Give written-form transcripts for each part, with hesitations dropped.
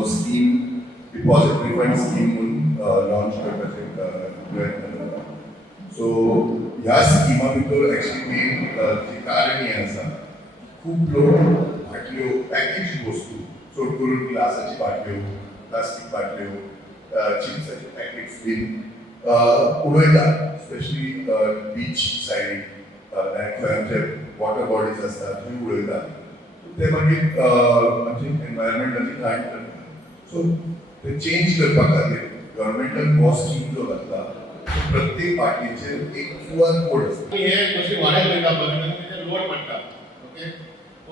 तो scheme deposit refund scheme म्हणून launch करपाचे प्रयत्न करता. सो ह्या स्किमा भितर एक्चुअली जी कारण हें आसा खूब लोक बाटल्यो पॅकेज वस्तू चड करून ग्लासाची बाटल्यो प्लास्टीक बाटल्यो चिप्साची पॅकेट्स बीन उडयता स्पेशली बीच सायडीक खंय आमचे वॉटर बॉडीज आसता थंय उडयता. ते मागीर आमची एनवायरमेंटाची घाण करता. सो ते चेंज करपा खातीर गव्हर्मेंटान हो स्कीम जो घातला प्रत्येक बाटलीचेर एक QR कोड आसता. हे कशी वाड्यात वयता पळय लोड पडटा. ओके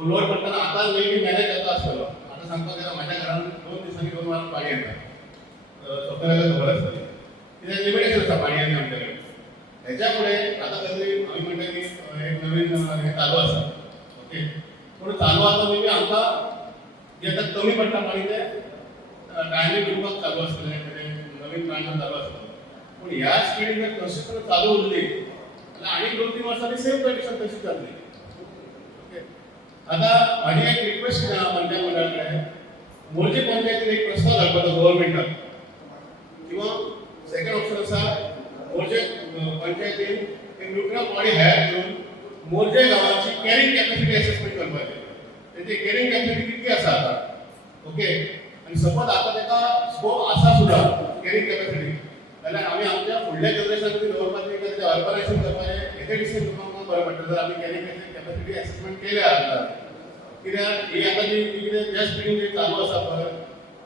लोड पडटना आतां मेन मॅनेज जाता आसतलो. आतां सांगपाक गेल्यार म्हाज्या घरान 2 दिसांनी 2 वरां पाणी येता. सगळ्यांना खबर आसतली. कित्याक लिमिटेशन आसा पाणी येता आमचे कडेन. हेच्या फुडें आतां तरी आमी म्हणटा की एक नवीन हे चालू आसा. ओके पूण चालू आसा म्हणजे आमकां जे आतां कमी पडटा पाणी ते टायमींग दिवपाक चालू आसतलें नवीन प्लांट चालू आसतलो. पूण ह्या स्पीडीन जर कंसिस्टंट चालू उरली जाल्यार आनीक 2-3 वर्सांनी सेम कंडिशन तशीच जातली. ओके आतां म्हाजी एक रिक्वेस्ट पंचायत मंडळा कडेन मोरजे पंचायतीन एक प्रस्ताव धाडपाचो गव्हर्मेंटाक किंवा सेकंड ऑप्शन आसा मोरजे पंचायतीन एक न्यूट्रल बॉडी हायर करून मोरजे गांवाची कॅरिंग कॅपॅसिटी असेसमेंट करपाची. तेची कॅरिंग कॅपॅसिटी कितली आसा आतां. ओके आनी सपोज आतां ताका स्कोप आसा सुद्दां कॅरिंग कॅपॅसिटी जाल्यार आमी आमच्या फुडल्या जनरेशन खातीर दवरपाचें कितें ऑर्गनायझेशन करपाचें हेचे डिसिजन करपाक बरें पडटा. जर आमी कॅरिंग कॅपॅसिटी असेसमेंट केलें आतां कित्याक ही आतां जी कितें ज्या स्पीडीन जी चालू आसा पळय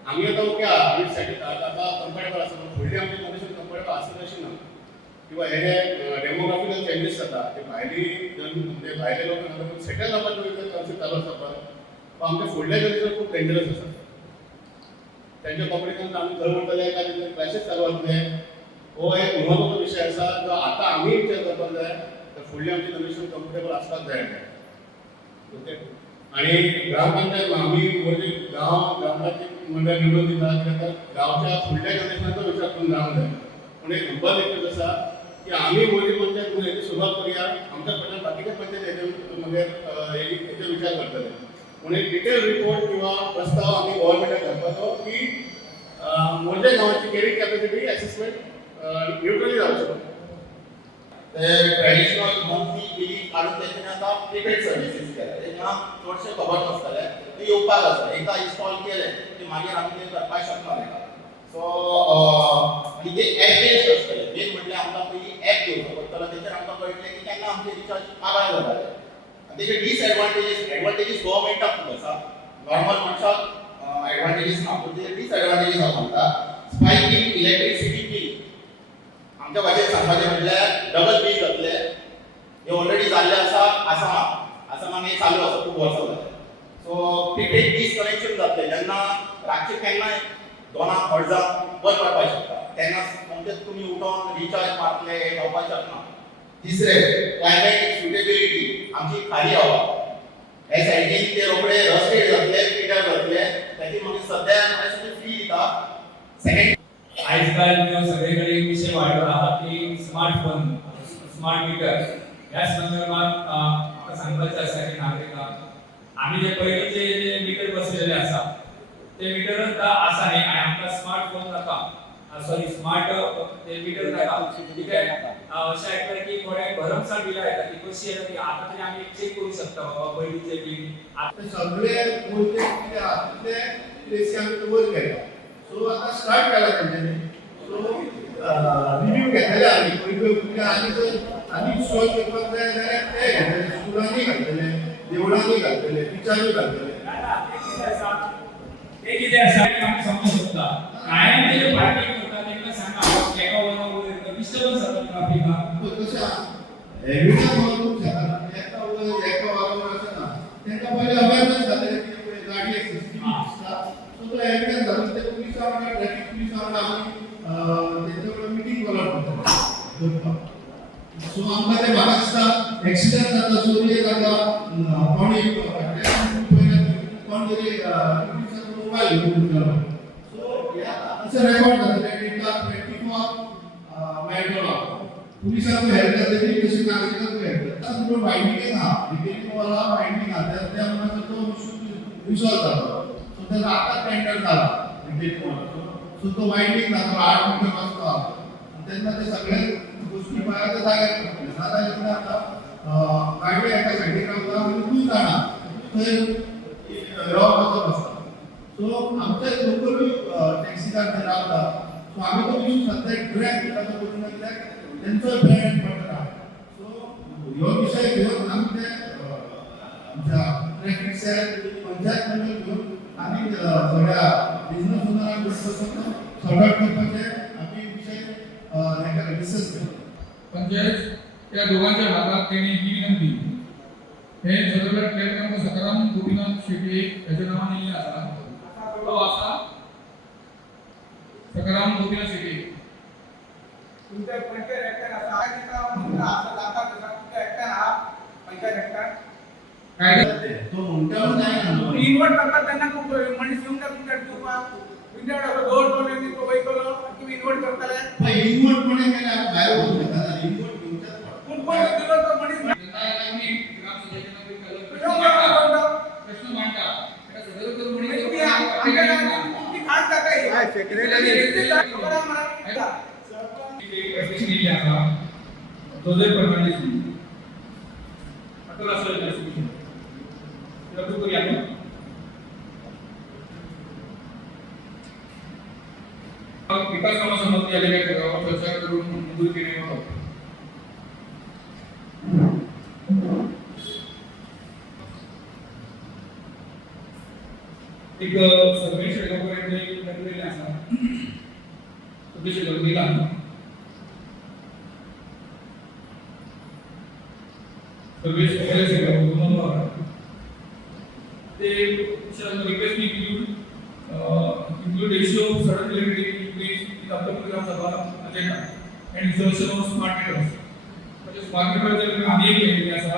आमी आतां ओके आहा आमी आतां कम्फर्टेबल आसा पूण फुडली आमची जनरेशन कम्फर्टेबल आसत अशी ना. किंवा हे जे डेमोग्राफिकल चेंजीस जाता ते भायली म्हणजे भायले लोक सेटल जावपाचे कन्सेप्ट चालू आसा पळय आमच्या फुडल्या जनरेशन खूब डेंजरस आसा. त्यांच्या कॉम्पिटिशन आमी खंय उरतले काय तितले क्लॅशेस चालू जातले. हो एक म्हत्वाचो विशय आसा जो आतां आमी विचार करपाक जाय तर फुडली आमची जनरेशन कम्फर्टेबल आसपाक जाय. ओके आणि ग्रामपंचायत आमी म्हणजे ग्रामपंचायत मंडळ निवडून दिता कित्याक गांवच्या फुडल्या जनरेशनाचो विचार करून जावंक जाय. पूण एक नंबर एकच आसा की आमी मोदी पंचायत म्हणून हेची सुरवात करूया. आमच्या फाटल्यान बाकीचे पंचायत हेचे विचार करतले. पूण एक डिटेल रिपोर्ट किंवा प्रस्ताव आमी गव्हर्मेंटाक घालपाचो की मोरजे गांवाची कॅरिंग कॅपॅसिटी असेसमेंट न्यूट्रली जावचो. ट्रेडिशनल मंथली बिली काढून त्याच्याने आता प्रीपेड सर्विसेस केल्या. तेन्ना चडशे खबर नासतले ते येवपाक आसा. एकदा इन्स्टॉल केले की मागीर आमी ते करपाक शकना तेका. सो आनी ते ॲप बेस्ड आसतले. मेन म्हणल्यार आमकां पयलीं ॲप घेवचो पडटलो. तेचेर आमकां कळटलें की केन्ना आमचे रिचार्ज मागाय जाताले. आनी तेचे डिसएडवांटेजीस गव्हर्मेंटाक खूब आसा. नॉर्मल मनशाक एडवांटेजीस ना पूण तेचे डिसएडवांटेजीस हांव सांगता. स्पायक इन इलेक्ट्रिसिटी बील आमच्या भाशेन सांगपाचें म्हणल्यार डबल बील जातले. हे ऑलरेडी जाल्ले आसा मागीर चालू आसा खूब वर्सां जाले. सो प्रीपेड डिस्कनेक्शन जातले जेन्ना रातचे केन्नाय 2 अर्जांक बंद पडपाक शकता तेन्ना म्हणजे तुमी उठोन रिचार्ज मारतले हे जावपाक शकना. तिसरे क्लायमेट सुटेबिलिटी आमची खाली हवा हे सायडीन ते रोखडे रस्टेड जातले पिटर जातले त्याची मागीर सद्या फ्री दिता. सेकंड आजकाल सगळे कडेन एक विषय वाडलो आहा की स्मार्टफोन स्मार्ट मीटर ह्या संदर्भात म्हाका सांगपाचें आसा की नागरिकांक आमी जे पयलींचे जे मीटर बसलेले आसा ते मीटरच आसा न्ही आनी आमकां स्मार्टफोन नाका सॉरी स्मार्ट ते मीटर नाका. कित्याक अशें आयकलां की थोडे भरमसाठ बिलां येता ती कशी येता ती आतां तरी आमी चेक करूं शकता बाबा पयलींचे बील आतां सगळे मोरजे कितें आहा तितले प्लेसी आमी कवर केला. सो आतां स्टार्ट केला तेंच्यांनी. सो रिव्यू घेतले आमी पयलीं आनी इन्स्टॉल करपाक जाय जाल्यार ते घेतले स्कुलांनी घालतले देवळांनी घालतले पिचांनी घालतले. ते कितें आसा ते आमी समजूंक शकता. कायम ते जे पार्टी करता तेंकां सांगा एका वरान डिस्टर्बन्स जाता ट्रॅफिकाक. तशें एविडन्स खूब शकता एका वरान आसना तेंकां पयलीं अवेरनेस जातले की गाडी सिस्टम आसता. सो तो एविडन्स जाता ते पुलिसा वांगडा ट्रॅफिक पुलिसा वांगडा आमी तेंचे कडेन मिटींग करप पडटा. सो आमकां ते म्हाका दिसता एक्सिडेंट जाता चोरी जाता कोणी कोण तरी मोबायल घेवन गेलो. सो अशें रेकॉर्ड जातले डेटा 24 मेळटलो. पुलिसांक हेल्प जाता तरी कशी नागरिकांक हेल्प जाता. पूण वायडींग ना रिपेरिंग वाला वायडींग ना त्या तो रिसॉल्व जालो. सो तेका आतां टेंडर जाला क्रिकेट सो तो वायडींग जातो 8 मीटर आसता तेन्ना ते सगळे गोष्टी पायाच्या जाग्यार पडटले नाजाल्यार कितें जाता गाडयो एका सायडीक रावता आनी 2 जाणां थंय रॉक वचप आसता सो आमचे लोकल टॅक्सीकार थंय रावता सो आमी तो इशू सद्या एक ट्रॅक करता करून कित्याक तेंचोय ब्रँड पडटा सो ह्यो विशय घेवन आमी ते आमच्या ट्रॅफिक सेल पंचायत मंडळ घेवन आमी सगळ्या बिझनस ओनरांक बसोवन सॉर्ट आउट करपाचे आमी विशय हेका डिस्कस केलो पंचायत त्या दोघांच्या हातात त्यांनी ही विनंती हे सदर प्लॅन क्रमांक 11 गोपीनाथ शेट्टी याच्या नावाने लिहिला असा तो असा 11 गोपीनाथ शेट्टी तुमच्या पंचायत एक्टान आसा दिता म्हणटा आसा जाता तसा तुमच्या एक्टान आहा पंचायत एक्टान काय तो म्हणटा जायना इन्व्हर्ट करता तेन्ना खूप मनीस येऊन जाता तुमच्या दिवपाक विंडोड असो दोर दोर येऊन तो वयतलो तुम्ही इन्व्हर्ट करतले इन्व्हर्ट कोणे केल्या भायर वचूं शकता ना इन्व्हर्ट घेवच्याच पडटा पूण कोण दिलो तो मनीस प्रश्न मांडता त्या सदर करून तुम्ही कोणी आमच्या गावात तुमची खास जागा ही काय सेक्रेटरी खबर आहे मला एप्लिकेशन लिहिली असा तो जर परमनंट आता असं एप्लिकेशन त्याला तू करूया आपण विकास कामासंबंधी आलेल्या गावावर चर्चा करून मंजूर केले होते एक सर्वे शेड्यूल बनवलेले असा तुम्ही शेड्यूल दिला सर्वे शेड्यूल बनवला ते request include issue of certain liability increase in the upper program Sabha agenda and insertion of smart meters. But smart meters जर आम्ही एक केलेली असा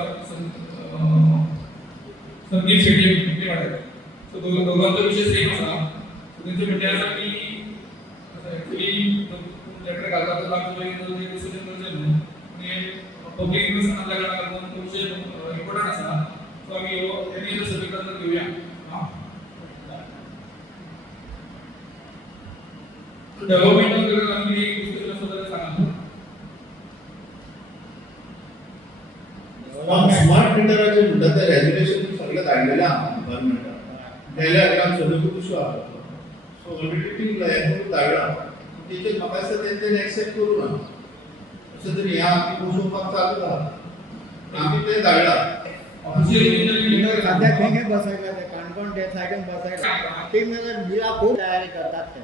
संदीप शेट्टी ते वाटत. सो दोघांचा विषय सेम असा. त्यांचे म्हणणे असा की ऍक्च्युअली लेटर घालता तर लागतो एक डिसिजन करचें न्हू आणि पब्लिक इन्व्हेस्टमेंट आपल्याकडे लागून तो विषय इम्पॉर्टंट आसा. सो आमी त्यांनी सगळीकडे घेऊया. डेव्हलपमेंट वगैरे आम्ही एक डिस्कशन सुद्धा सांगतो स्मार्ट मीटराचे म्हणटा ते रेग्युलेशन सगळे धाडलेले आहा गव्हर्नमेंटान गेल्या एकान सगळे इशू आहा सो ऑलरेडी लायक धाडला तेचे म्हाका दिसता तेंच्यानी एक्सेप्ट करूं ना अशें तरी ह्या आमी पोसोवपाक चालू आहा आमी ते धाडला सध्या ठेंगे बसायला ते काणकोण त्या सायडीन बसायला ती बिला खूप तयारी करतात ते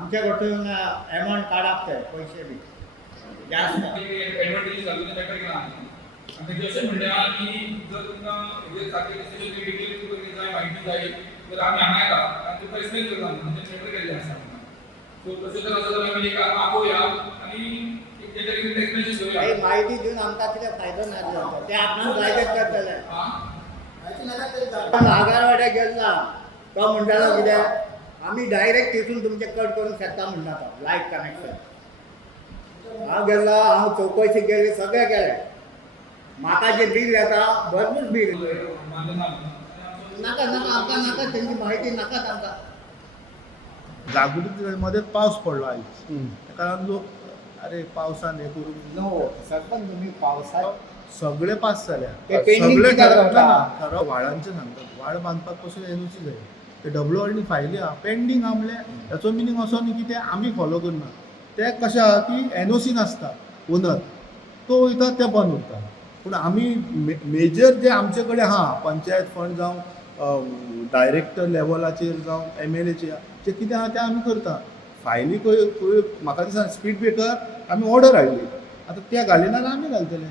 आमच्याकडून अमाउंट काढाप ते पैसे बी जास्त ऍडव्हान्टेज चालू ते बेटर केला आणि ते असे म्हणले की जर तुमका हे सारखे डिसिजन डिटेल तुम्ही जाय माहिती जाय तर आम्ही हांगा आणि ते पैसे नाही करतात म्हणजे बेटर केले आसा सो तसे जर असं झालं म्हणजे का आपोया आणि एक त्याच्याकडे एक्सप्लेनेशन काही घेऊया माहिती देऊन आमचा किती फायदा नाही जाता ते आपण प्रायव्हेट करतले आगारवाड्या गेला तो म्हणटालो कितें आम्ही डायरेक्ट तिथून तुमचे कट करून शकता म्हणटा लाईट कनेक्शन हांव गेलो हांव चौकशी केली सगळें केलें म्हाका जे बील येता भरपूर बील नाका नाका आमकां नाका तेंची म्हायती नाकाच आमकां जागृती मध्ये पाऊस पडलो आयज त्या कारण लोक अरे पावसान हे करून नो सरपंच तुम्ही पावसाळ्यात सगळे पास ते जाल्या pending सगळे कित्याक ठरवलं रावता? ना ठरव व्हाळांचे सांगतात व्हाळ बांदपाक पासून एनओसी जाय ते डब्ल्यूआरनी फायली आहा पेंडींग आमले याचो मिनींग असो न्ही की ते आमी फॉलो करना ते कशें आहा की एनओसी नासता ओनर तो वयता ते बंद उरता पूण आमी मेजर जे आमचे कडेन आहा पंचायत फंड जावं डायरेक्टर लेवलाचेर जावं MLA जे कितें आहा तें आमी करता फायली खंय म्हाका दिसता स्पीड ब्रेकर आमी ऑर्डर हाडली आतां ते घालिना आमी घालतले